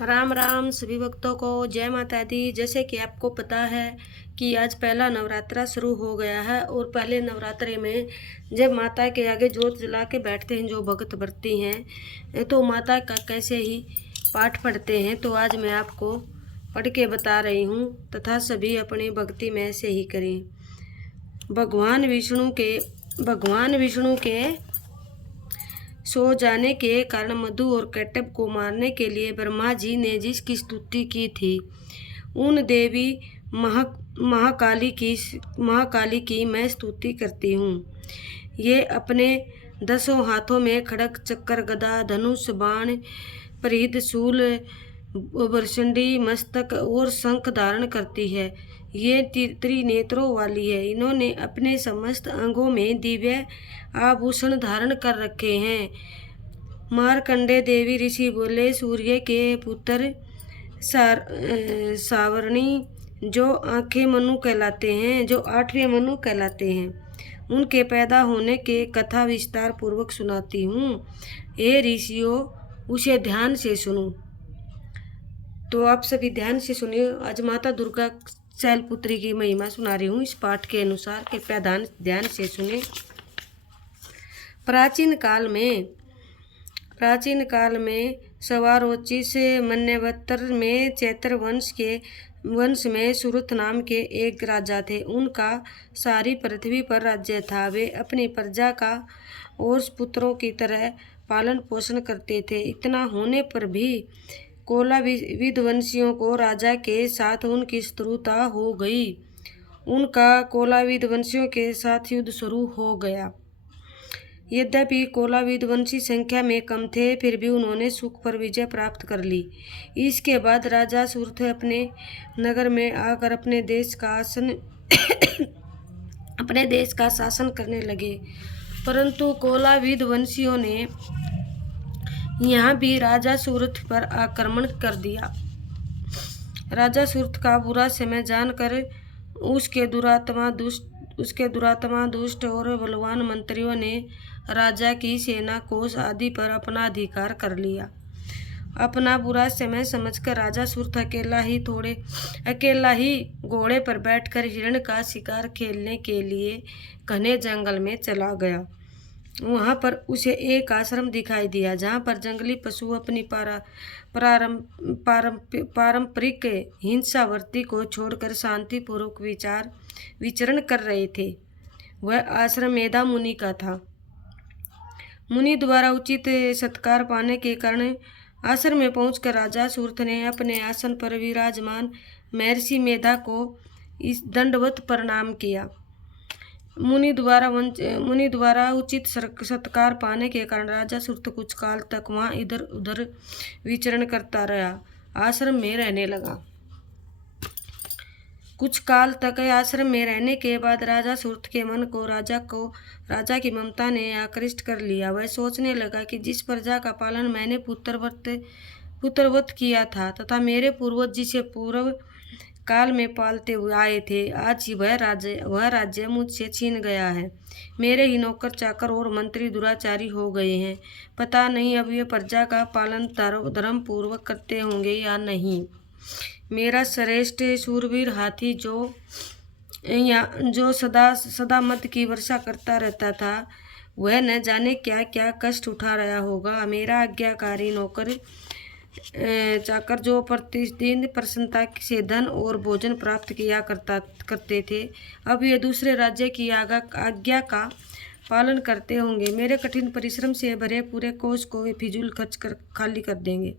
राम राम सभी भक्तों को जय माता दी। जैसे कि आपको पता है कि आज पहला नवरात्रा शुरू हो गया है और पहले नवरात्रे में जब माता के आगे जोत जला के बैठते हैं जो भक्त व्रती हैं तो माता का कैसे ही पाठ पढ़ते हैं, तो आज मैं आपको पढ़ के बता रही हूँ तथा सभी अपनी भक्ति में ऐसे ही करें। भगवान विष्णु के सो जाने के कारण मधु और कैटब को मारने के लिए ब्रह्मा जी ने जिसकी स्तुति की थी, उन देवी महाकाली की मैं स्तुति करती हूँ। ये अपने 10 हाथों में खड़ग चक्र गदा धनुष बाण परिध शूल बरसंडी मस्तक और शंख धारण करती है। ये त्रिनेत्रों वाली है। इन्होंने अपने समस्त अंगों में दिव्य आभूषण धारण कर रखे हैं। मार्कंडे देवी ऋषि बोले, सूर्य के पुत्र सावरणी जो आंखें मनु कहलाते हैं, जो 8वें मनु कहलाते हैं, उनके पैदा होने के कथा विस्तार पूर्वक सुनाती हूँ। हे ऋषियों, उसे ध्यान से सुनो। तो आप सभी ध्यान से सुनिए। आज माता दुर्गा शैलपुत्री की महिमा सुना रही हूँ इस पाठ के अनुसार। कृपया ध्यान से सुने। प्राचीन काल में सवारोचित से मन्यवत्तर में चैत्र वंश में सुरथ नाम के एक राजा थे। उनका सारी पृथ्वी पर राज्य था। वे अपनी प्रजा का और पुत्रों की तरह पालन पोषण करते थे। इतना होने पर भी कोलाविदवंशियों को राजा के साथ उनकी शत्रुता हो गई। उनका कोलाविदवंशियों के साथ युद्ध शुरू हो गया। यद्यपि कोलाविदवंशी संख्या में कम थे, फिर भी उन्होंने सुख पर विजय प्राप्त कर ली। इसके बाद राजा सुरथ अपने नगर में आकर अपने देश का शासन करने लगे। परंतु कोलाविदवंशियों ने यहाँ भी राजा सुरथ पर आक्रमण कर दिया। राजा सुरथ का बुरा समय जानकर उसके दुरात्मा दुष्ट और बलवान मंत्रियों ने राजा की सेना कोष आदि पर अपना अधिकार कर लिया। अपना बुरा समय समझकर राजा सुरथ अकेला ही घोड़े पर बैठकर हिरण का शिकार खेलने के लिए घने जंगल में चला गया। वहाँ पर उसे एक आश्रम दिखाई दिया जहाँ पर जंगली पशु अपनी पारंपरिक हिंसावर्ती को छोड़कर शांतिपूर्वक विचरण कर रहे थे। वह आश्रम मेधा मुनि का था। मुनि द्वारा उचित सत्कार पाने के कारण आश्रम में पहुंचकर राजा सुरथ ने अपने आसन पर विराजमान महर्षि मेधा को इस दंडवत प्रणाम किया। मुनि द्वारा उचित सत्कार पाने के कारण राजा सुरथ कुछ काल तक वहाँ इधर उधर विचरण करता रहा, आश्रम में रहने लगा। कुछ काल तक आश्रम में रहने के बाद राजा सुरथ के मन को राजा की ममता ने आकृष्ट कर लिया। वह सोचने लगा कि जिस प्रजा का पालन मैंने पुत्रवत किया था तथा मेरे पूर्वज जिसे पूर्व काल में पालते हुए आए थे, आज ही वह राज्य मुझसे छीन गया है। मेरे ही नौकर चाकर और मंत्री दुराचारी हो गए हैं। पता नहीं अब ये प्रजा का पालन धर्म पूर्वक करते होंगे या नहीं। मेरा श्रेष्ठ शूरवीर हाथी जो सदा मद की वर्षा करता रहता था, वह न जाने क्या क्या कष्ट उठा रहा होगा। मेरा आज्ञाकारी नौकर चाकर जो प्रतिदिन प्रसन्नता से धन और भोजन प्राप्त किया करते थे, अब ये दूसरे राज्य की आज्ञा का पालन करते होंगे। मेरे कठिन परिश्रम से भरे पूरे कोष को फिजूल खर्च कर खाली कर देंगे।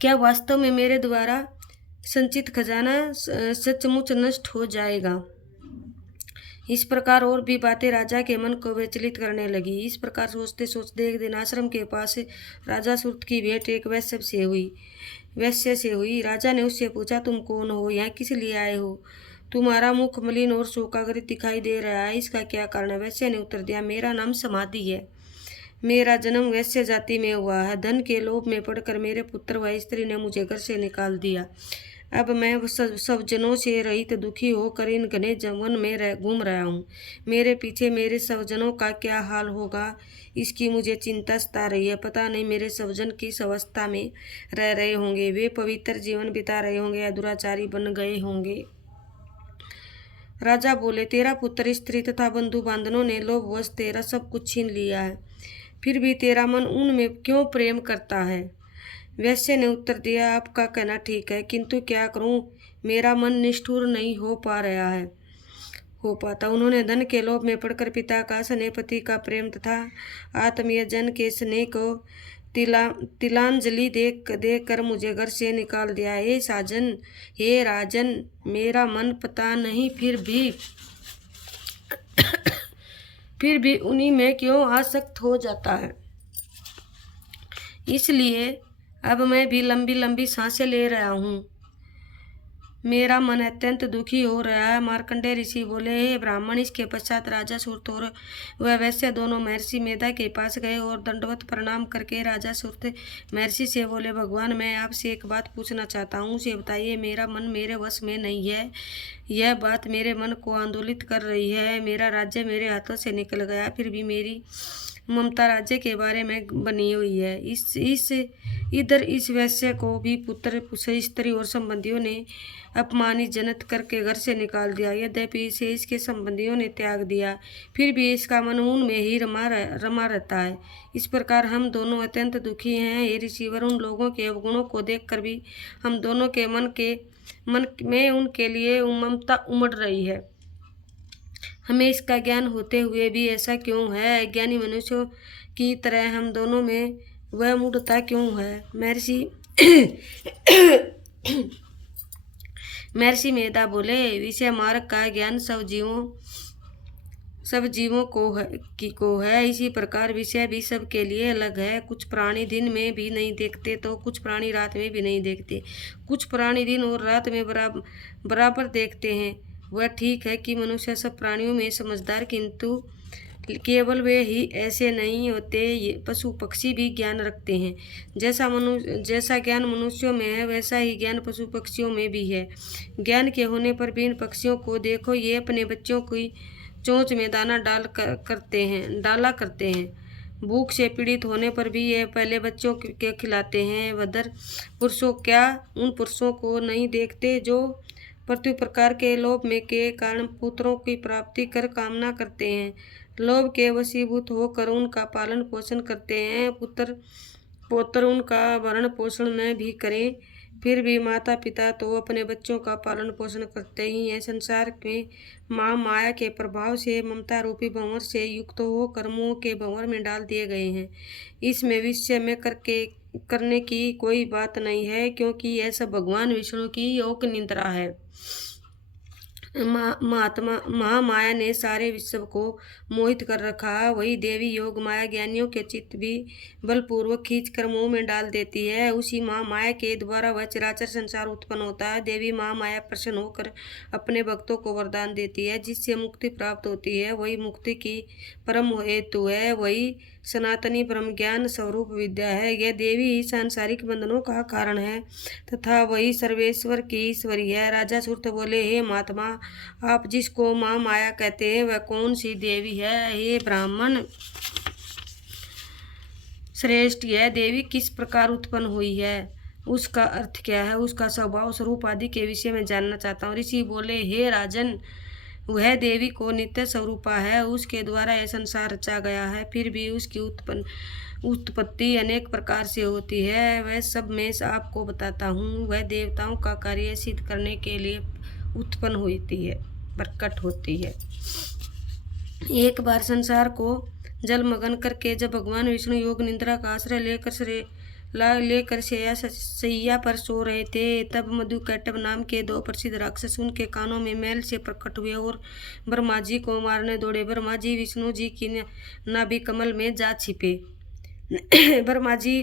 क्या वास्तव में मेरे द्वारा संचित खजाना सचमुच नष्ट हो जाएगा? इस प्रकार और भी बातें राजा के मन को विचलित करने लगी। इस प्रकार सोचते सोचते एक दिन आश्रम के पास राजा सुरथ की भेंट एक वैश्य से हुई। राजा ने उससे पूछा, तुम कौन हो? यहाँ किस लिए आए हो? तुम्हारा मुख मलिन और शोकाग्रस्त दिखाई दे रहा है, इसका क्या कारण है? वैश्य ने उत्तर दिया, मेरा नाम समाधि है। मेरा जन्म वैश्य जाति में हुआ है। धन के लोभ में पड़कर मेरे पुत्र व स्त्री ने मुझे घर से निकाल दिया। अब मैं सब जनों से रहित दुखी होकर इन घने वन में घूम रहा हूँ। मेरे पीछे मेरे स्वजनों का क्या हाल होगा, इसकी मुझे चिंता सता रही है। पता नहीं मेरे स्वजन किस अवस्था में रह रहे होंगे। वे पवित्र जीवन बिता रहे होंगे या दुराचारी बन गए होंगे। राजा बोले, तेरा पुत्र, स्त्री तथा बंधु बांधवों ने लोभवश तेरा सब कुछ छीन लिया है, फिर भी तेरा मन उनमें क्यों प्रेम करता है? वैश्य ने उत्तर दिया, आपका कहना ठीक है, किंतु क्या करूं, मेरा मन निष्ठुर नहीं हो पाता। उन्होंने धन के लोभ में पड़कर पिता का स्नेह, पति का प्रेम तथा आत्मीय जन के स्नेह को तिलांजलि देकर मुझे घर से निकाल दिया। हे राजन, मेरा मन पता नहीं फिर भी उन्हीं में क्यों आसक्त हो जाता है। इसलिए अब मैं भी लंबी लंबी सांसें ले रहा हूँ। मेरा मन अत्यंत दुखी हो रहा है। मार्कंडेय ऋषि बोले, हे ब्राह्मण। इसके पश्चात राजा सुरथ और वह वैश्य दोनों महर्षि मेधा के पास गए और दंडवत प्रणाम करके राजा सुरथ महर्षि से बोले, भगवान, मैं आपसे एक बात पूछना चाहता हूँ, उसे बताइए। मेरा मन मेरे वश में नहीं है। यह बात मेरे मन को आंदोलित कर रही है। मेरा राज्य मेरे हाथों से निकल गया, फिर भी मेरी ममता राज्य के बारे में बनी हुई है। इस वैश्य को भी पुत्र, स्त्री और संबंधियों ने अपमानित जनित करके घर से निकाल दिया। यद्यपि इसे इसके संबंधियों ने त्याग दिया, फिर भी इसका मन उनमें ही रमा रहता है। इस प्रकार हम दोनों अत्यंत दुखी हैं। हे ऋषिवर, उन लोगों के अवगुणों को देखकर भी हम दोनों के मन में उनके लिए ममता उमड़ रही है। हमें इसका ज्ञान होते हुए भी ऐसा क्यों है? अज्ञानी मनुष्यों की तरह हम दोनों में वह मूढ़ता क्यों है? महर्षि मेधा बोले, विषय मार्ग का ज्ञान सब जीवों को है। इसी प्रकार विषय भी सबके लिए अलग है। कुछ प्राणी दिन में भी नहीं देखते तो कुछ प्राणी रात में भी नहीं देखते। कुछ प्राणी दिन और रात में बराबर देखते हैं। वह ठीक है कि मनुष्य सब प्राणियों में समझदार, किंतु केवल वे ही ऐसे नहीं होते। पशु पक्षी भी ज्ञान रखते हैं। जैसा ज्ञान मनुष्यों में है, वैसा ही ज्ञान पशु पक्षियों में भी है। ज्ञान के होने पर भी इन पक्षियों को देखो, ये अपने बच्चों की चोंच में दाना डाला करते हैं। भूख से पीड़ित होने पर भी ये पहले बच्चों के खिलाते हैं। वधर पुरुषों क्या उन पुरुषों को नहीं देखते जो पृथ्वी प्रकार के लोभ में के कारण पुत्रों की प्राप्ति कर कामना करते हैं। लोभ के वशीभूत होकर उनका पालन पोषण करते हैं। पुत्र उनका भरण पोषण न भी करें, फिर भी माता पिता तो अपने बच्चों का पालन पोषण करते ही हैं। संसार में माया के प्रभाव से ममता रूपी भंवर से युक्त होकर मोह के भंवर में डाल दिए गए हैं। इसमें विषय में करने की कोई बात नहीं है, क्योंकि यह सब भगवान विष्णु की योग निद्रा है। महामाया ने सारे विश्व को मोहित कर रखा। वही देवी योग माया ज्ञानियों के चित्त भी बलपूर्वक खींच कर मोह में डाल देती है। उसी महामाया के द्वारा वह चराचर संसार उत्पन्न होता है। देवी महामाया प्रसन्न होकर अपने भक्तों को वरदान देती है, जिससे मुक्ति प्राप्त होती है। वही मुक्ति की परम हेतु है। वही सनातनी ब्रह्म ज्ञान स्वरूप विद्या है। यह देवी ही सांसारिक बंधनों का कारण है तथा वही सर्वेश्वर की ईश्वरी है। राजा सुरथ बोले, हे महात्मा, आप जिसको माँ माया कहते हैं, वह कौन सी देवी है? हे ब्राह्मण श्रेष्ठ, यह देवी किस प्रकार उत्पन्न हुई है, उसका अर्थ क्या है, उसका स्वभाव स्वरूप आदि के विषय में जानना चाहता हूँ। ऋषि बोले, हे राजन, वह देवी को नित्य स्वरूपा है। उसके द्वारा यह संसार रचा गया है, फिर भी उसकी उत्पत्ति अनेक प्रकार से होती है। वह सब मैं आपको बताता हूँ। वह देवताओं का कार्य सिद्ध करने के लिए उत्पन्न होती है, प्रकट होती है। एक बार संसार को जलमग्न करके जब भगवान विष्णु योग निद्रा का आश्रय लेकर सैया पर सो रहे थे, तब मधुकैटभ नाम के दो प्रसिद्ध राक्षस उनके कानों में मैल से प्रकट हुए और ब्रह्मा जी को मारने दौड़े। ब्रह्मा जी विष्णु जी की नाभि कमल में जा छिपे। ब्रह्मा जी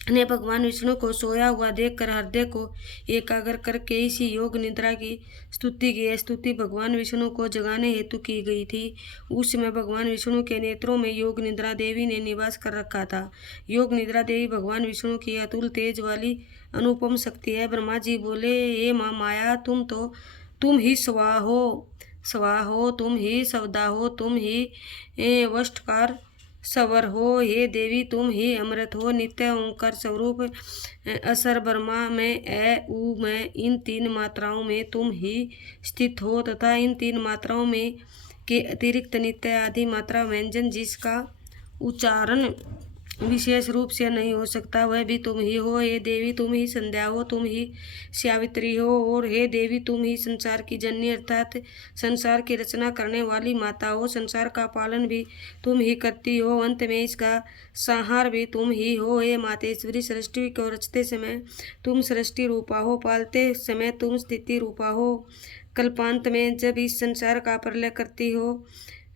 ने भगवान विष्णु को सोया हुआ देखकर हृदय को एकाग्र करके इसी योग निद्रा की स्तुति की। स्तुति भगवान विष्णु को जगाने हेतु की गई थी। उस समय भगवान विष्णु के नेत्रों में योग निद्रा देवी ने निवास कर रखा था। योग निद्रा देवी भगवान विष्णु की अतुल तेज वाली अनुपम शक्ति है। ब्रह्मा जी बोले, हे माँ माया, तुम ही स्वा हो, तुम ही सवदा हो, तुम ही वष्टकार सवर हो। हे देवी, तुम ही अमृत हो, नित्य ओंकार स्वरूप। असर ब्रह्मा में, उ में, इन 3 मात्राओं में तुम ही स्थित हो तथा इन 3 मात्राओं में के अतिरिक्त नित्य आदि मात्रा व्यंजन जिसका उच्चारण विशेष रूप से नहीं हो सकता, वह भी तुम ही हो। हे देवी, तुम ही संध्या हो, तुम ही सावित्री हो। और हे देवी, तुम ही संसार की जननी अर्थात संसार की रचना करने वाली माता हो। संसार का पालन भी तुम ही करती हो, अंत में इसका संहार भी तुम ही हो। हे मातेश्वरी, सृष्टि को रचते समय तुम सृष्टि रूपा हो, पालते समय तुम स्थिति रूपा हो, कल्पांत में जब इस संसार का प्रलय करती हो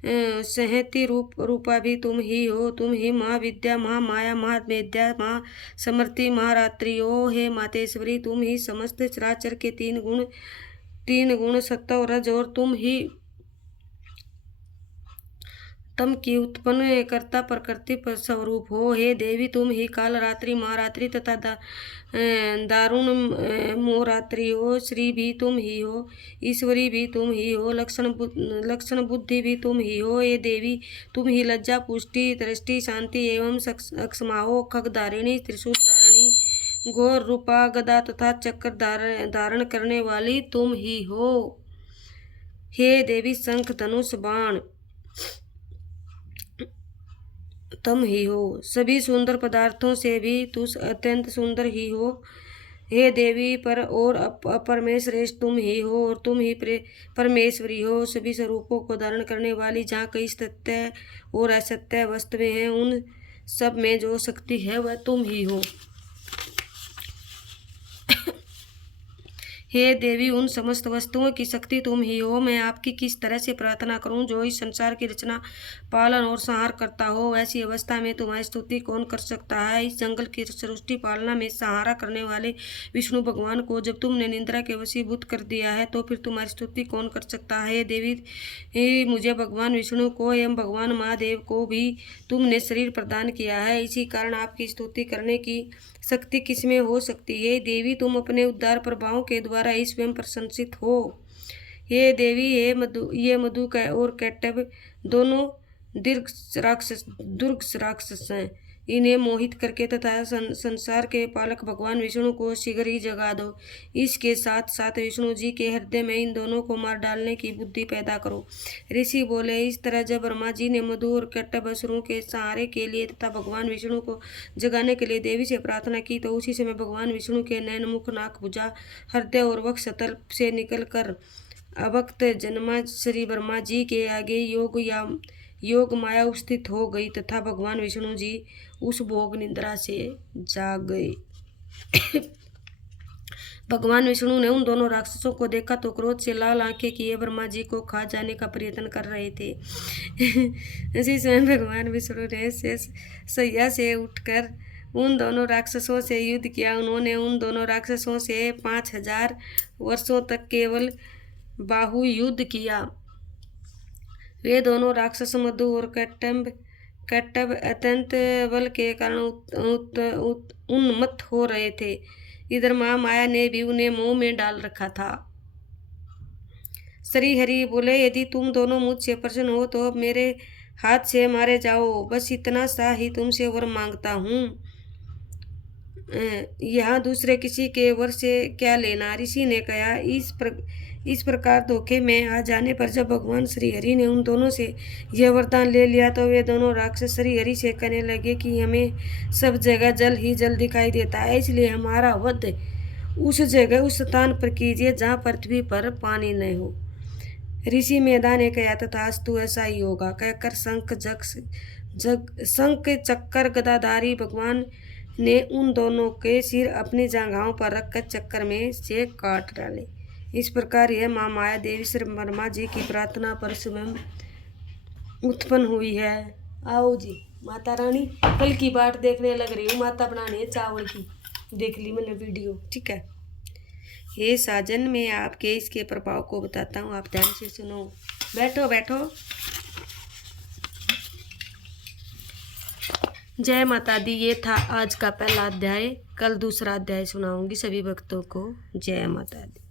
सहती रूपा भी तुम ही हो। तुम ही महाविद्या, महामाया, महावेद्या, महासमर्थी, महारात्रि हो। हे मातेश्वरी, तुम ही समस्त चराचर के 3 गुण सत्व रज और तुम ही तम की उत्पन्न कर्ता प्रकृति स्वरूप हो। हे देवी, तुम ही काल रात्रि, महारात्रि तथा दारुण मोहरात्रि हो। श्री भी तुम ही हो, ईश्वरी भी तुम ही हो, लक्षण बुद्धि भी तुम ही हो। हे देवी, तुम ही लज्जा, पुष्टि, दृष्टि, शांति एवं अक्षमा हो। खगधारिणी, त्रिशूल धारिणी, घोर रूपा, गदा तथा चक्र धारण करने वाली तुम ही हो। हे देवी, शंख, धनुष, बाण तुम ही हो। सभी सुंदर पदार्थों से भी तू अत्यंत सुंदर ही हो। हे देवी, पर और अपर में श्रेष्ठ तुम ही हो और तुम ही परमेश्वरी हो। सभी स्वरूपों को धारण करने वाली, जहाँ कई सत्य और असत्य वस्तुएं हैं, उन सब में जो शक्ति है वह तुम ही हो। हे देवी, उन समस्त वस्तुओं की शक्ति तुम ही हो। मैं आपकी किस तरह से प्रार्थना करूं जो इस संसार की रचना, पालन और संहार करता हो। ऐसी अवस्था में तुम्हारी स्तुति कौन कर सकता है। इस जंगल की सृष्टि पालना में सहारा करने वाले विष्णु भगवान को जब तुमने निद्रा के वशीभूत कर दिया है, तो फिर तुम्हारी स्तुति कौन कर सकता है। देवी, मुझे भगवान विष्णु को एवं भगवान महादेव को भी तुमने शरीर प्रदान किया है, इसी कारण आपकी स्तुति करने की शक्ति किसमें हो सकती है। देवी, तुम अपने उद्धार प्रभावों के द्वारा ही स्वयं प्रशंसित हो। हे देवी, ये मधु और कैटब दोनों दुर्ग राक्षस हैं। इन्हें मोहित करके तथा संसार के पालक भगवान विष्णु को शीघ्र ही जगा दो। इसके साथ साथ विष्णु जी के हृदय में इन दोनों को मार डालने की बुद्धि पैदा करो। ऋषि बोले, इस तरह जब ब्रह्मा जी ने मधु और कैटब असुरों के सहारे के लिए तथा भगवान विष्णु को जगाने के लिए देवी से प्रार्थना की, तो उसी समय भगवान विष्णु के नयन, मुख, नाक, भुजा, हृदय और वक्ष तल से निकल कर अभक्त जन्मा श्री ब्रह्मा जी के आगे योग माया उपस्थित हो गई तथा भगवान विष्णु जी उस भोग निद्रा से जाग गए। भगवान विष्णु ने उन दोनों राक्षसों को देखा तो क्रोध से लाल आंखें किए ब्रह्मा जी को खा जाने का प्रयत्न कर रहे थे। इसी समय भगवान विष्णु ने शैया से उठकर उन दोनों राक्षसों से युद्ध किया। उन्होंने उन दोनों राक्षसों से 5000 वर्षों तक केवल बाहु युद्ध किया। वे दोनों राक्षस मधु और कैटब अत्यंत बल के कारण उन्मत्त हो रहे थे। इधर माया ने भी उन्हें मोह में डाल रखा था। श्री हरि बोले, यदि तुम दोनों मुझसे प्रसन्न हो तो अब मेरे हाथ से मारे जाओ। बस इतना सा ही तुमसे वर मांगता हूँ, यहाँ दूसरे किसी के वर से क्या लेना। ऋषि ने कहा, इस प्रकार धोखे में आ जाने पर जब भगवान श्री हरि ने उन दोनों से यह वरदान ले लिया, तो वे दोनों राक्षस श्री हरि से कहने लगे कि हमें सब जगह जल ही जल दिखाई देता है, इसलिए हमारा वध उस जगह, उस स्थान पर कीजिए जहाँ पृथ्वी पर पानी न हो। ऋषि मेधा ने कहा, तथास्तु ऐसा ही होगा। कहकर शंख चक्कर गदाधारी भगवान ने उन दोनों के सिर अपनी जंघाओं पर रखकर चक्कर में से काट डाले। इस प्रकार यह माँ माया देवी श्री ब्रह्मा जी की प्रार्थना पर स्वयं उत्पन्न हुई है। आओ जी। माता रानी कल की बाट देखने लग रही हूँ, माता बनानी है चावल की, देख ली मैंने वीडियो। ठीक है, हे साजन मैं आपके इसके प्रभाव को बताता हूँ, आप ध्यान से सुनो। बैठो बैठो। जय माता दी। ये था आज का पहला अध्याय, कल दूसरा अध्याय सुनाऊंगी सभी भक्तों को। जय माता दी।